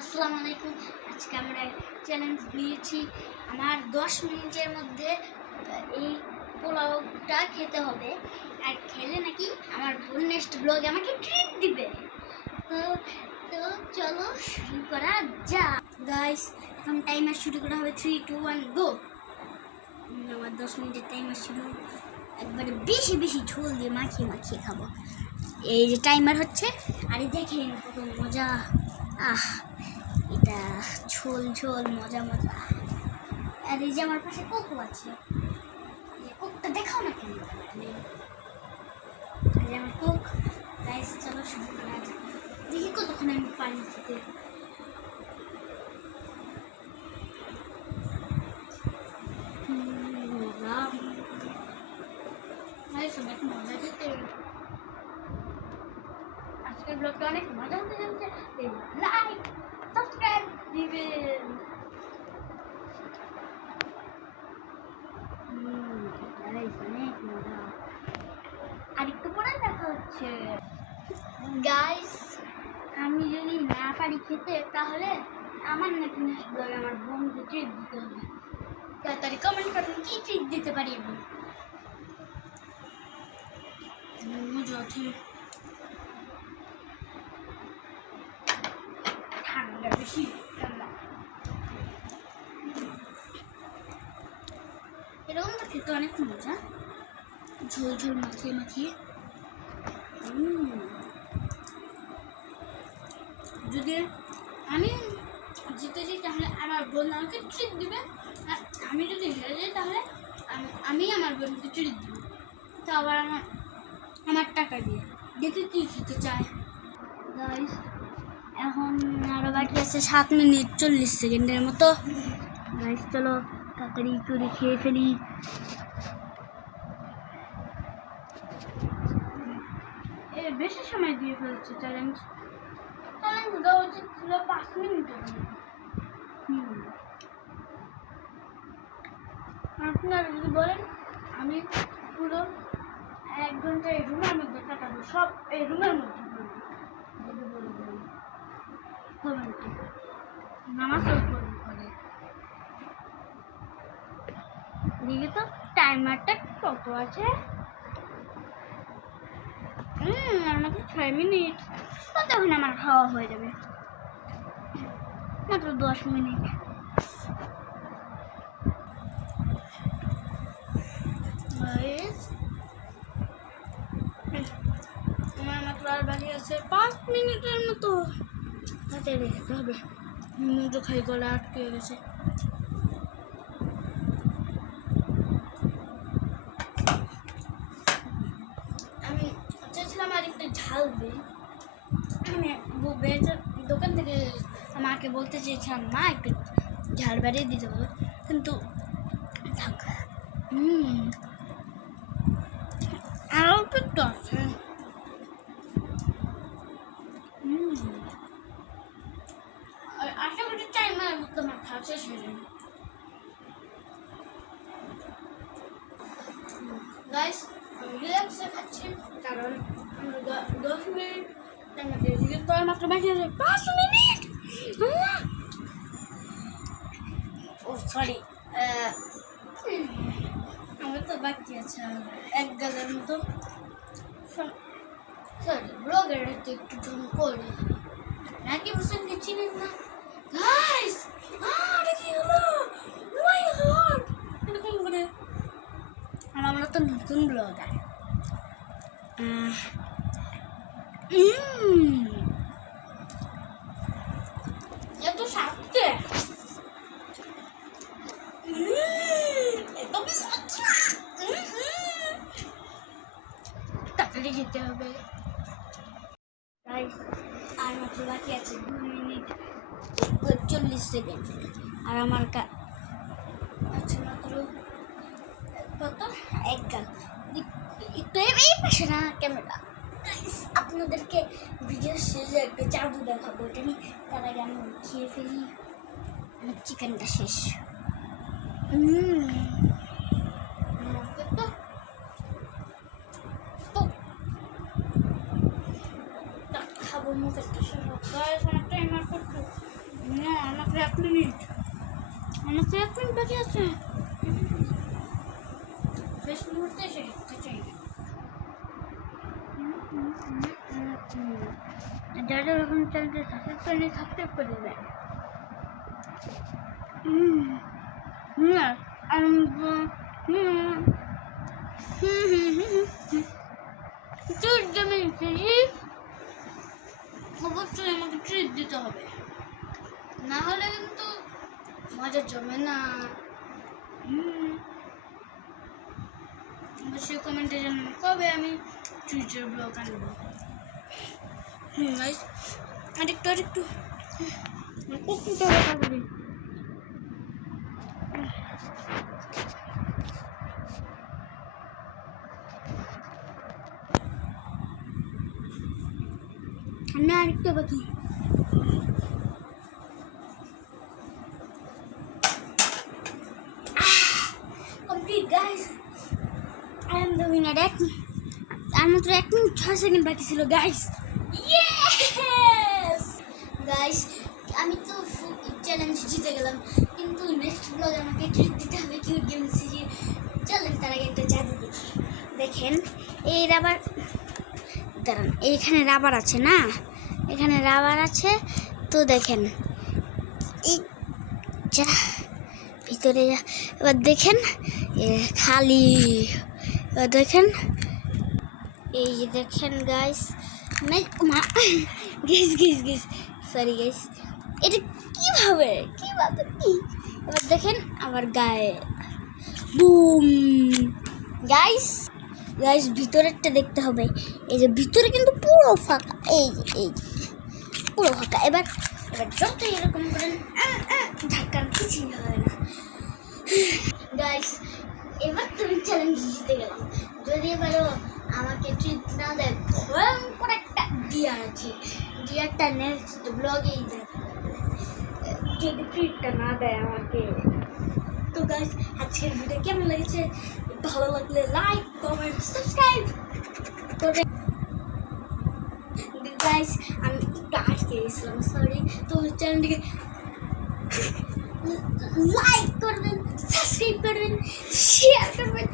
আসসালামু আলাইকুম। আজকে আমরা চ্যালেঞ্জ দিয়েছি, আমার 10 মিনিটের মধ্যে এই পোলাওটা খেতে হবে, আর খেলে নাকি আমার বোন নেক্সট ব্লগে আমাকে ট্রিট দিবে। তো তো চলো শুরু করা যাক। গাইস, এখন টাইমার শুরু করা হবে। 3, 2, 1 গো। আমার 10 মিনিটের টাইমার শুরু। একবারে বেশি বেশি ঝোল দিয়ে মাখিয়ে মাখিয়ে খাবো। এই যে টাইমার হচ্ছে, আরে দেখেন কত মজা। এটা ঝোল ঝোল মজা মজা। আর এই যে আমার পাশে কোকো আছে, কোকটা দেখাও না কেন। এই যে আমার কোক। গাইস চলো শুরু করা যাক। দেখি কতক্ষণ আমি পানি খেতে। মজা খেতে। আজকের ব্লগটা অনেক মজা হতে যাচ্ছে। লাইক সাবস্ক্রাইব দিবেন। অনেক মজা। আর একটু পরে দেখা হচ্ছে। গাইস, আমি যদি না পারি খেতে, তাহলে আমার নাকি নেক্সট ব্লগে আমার বোনকে ট্রিট দিতে হবে। তাড়াতাড়ি কমেন্ট করুন কি ট্রিট দিতে পারি আমি। মজা আছে। ঠান্ডা বেশি ঠান্ডা। এরকম তো খেতে অনেক মজা, ঝোল ঝোল মাখিয়ে মাখিয়ে। যদি আমি জিতে যাই তাহলে আমার বোন আমাকে ট্রিট দিবে, আর আমি যদি হেরে যাই তাহলে আমি আমার বোনকে ট্রিট দিব। তো আবার আমার টাকা দিয়ে দেখি কী খেতে চায়। গাইস, এখন আরও বাকি আছে 7 মিনিট 40 সেকেন্ডের মতো। গাইস চলো তাড়াতাড়ি করে খেয়ে ফেলি। বেশি সময় দিয়ে ফেলছে। চ্যালেঞ্জ দেওয়া উচিত ছিল 5 মিনিটের। আপনারা যদি বলেন আমি পুরো 1 ঘন্টা এই রুমের মধ্যে কাটাবো, সব এই রুমের মধ্যে নামাজ করে দিকে। তো টাইমারটা কত আছে? আমাকে 6 মিনিট। ততক্ষণ আমার খাওয়া হয়ে যাবে, মাত্র 10 মিনিট। আমার মাত্র আর বাকি আছে 5 মিনিটের মতো। তাতে দেখতে হবে। মুজো খাই গলা আটকে গেছে। আমি চেয়েছিলাম আর একটু ঝাল দিই। আমি দোকান থেকে মাকে বলতে চেয়েছিলাম মা একটু ঝাল বাড়িয়ে দিতে হবে, কিন্তু থাক। আরও একটু আছে। আশা করি টাইমার তোমার খাওয়া শেষ হয়ে যাবে। গাইস, আমি রিল্যাক্সে খাচ্ছি, কারণ আমরা 10 মিনিট টাইমার দিয়েছি, কিন্তু আর মাত্র বাকি আছে 5 মিনিট। ও সরি, আমার তো বাকি আছে 1 গালের মতো। সরি, ব্লগের একটু ঢং করে নাকি হোসেনকে চিনেন না। গাইস, এটা কি হলো? ও মাই গড, এরকম করে আমরা তো নতুন ব্লগার। এত সাথে তাড়াতাড়ি যেতে হবে। আর মাত্র বাকি আছে 2 মিনিট 40 সেকেন্ড। আর আমার আছে মাত্র কত? 1 গাল। একটু এই পাশে না ক্যামেরা। আপনাদেরকে ভিডিও শেষে একটা জাদু দেখাবো, এটা নিয়ে। তার আগে আমি খেয়ে ফেলি। আমার চিকেনটা শেষ। খাবো মুখে। আমার টাইমার করতে মাত্র 1 মিনিট, আমার তো 1 মিনিট বাকি আছে। শেষ মুহূর্তে শেষ চাই। যারা এখন চ্যানেলটি সাবস্ক্রাইব করে দেবেন। অবশ্যই আমাকে ট্রিট দিতে হবে, না হলে কিন্তু মজা জমে না। অবশ্যই কমেন্টে জানান কবে আমি ট্রিটের ব্লগ আনবো। গাইস আরেকটু আমি আরেকটু বাকি। Complete guys, I am the winner. আর মাত্র 1 মিনিট 6 সেকেন্ড বাকি ছিল গাইস। ইয়েস গাইস, আমি তো চ্যালেঞ্জ জিতে গেলাম, কিন্তু নেক্সট ব্লগে আমাকে ট্রিট দিতে হবে কিউট গেম সিরিজ। চলেন তার আগে একটা জাদু দেখি। দেখেন এই রাবার, দাঁড়ান, এইখানে রাবার আছে না, এখানে রাবার আছে। তো দেখেন এই যা ভিতরে যা, এবার দেখেন খালি, এবার দেখেন এই যে দেখেন গাইস, গেস সরি গাইস, এটা কিভাবে কি এবার দেখেন আমার গায়ে বুম। গাইস ভিতরেরটা দেখতে হবে। এই যে ভিতরে কিন্তু পুরো ফাঁকা, এই যে পুরো ফাঁকা। এবার যত এরকম করেন ধাক্কার কিছুই হবে না। গাইস এবার তুমি চ্যালেঞ্জ জিতে গেলাম। যদি এবারও আমাকে ট্রিট না দেয়, ভয়ঙ্কর একটা ডিয়ার আছে, ডিয়ারটা নেক্সট ব্লগেই দেখাবো যদি ট্রিটটা না দেয় আমাকে। তো গাইস আজকের ভিডিও কেমন লেগেছে? ভালো লাগলে লাইক, কমেন্ট, সাবস্ক্রাইব করে। গাইস আমি একটু আটকে গেছিলাম, সরি। তো চ্যানেলটিকে লাইক করবেন, সাবস্ক্রাইব করবেন, শেয়ার করবেন।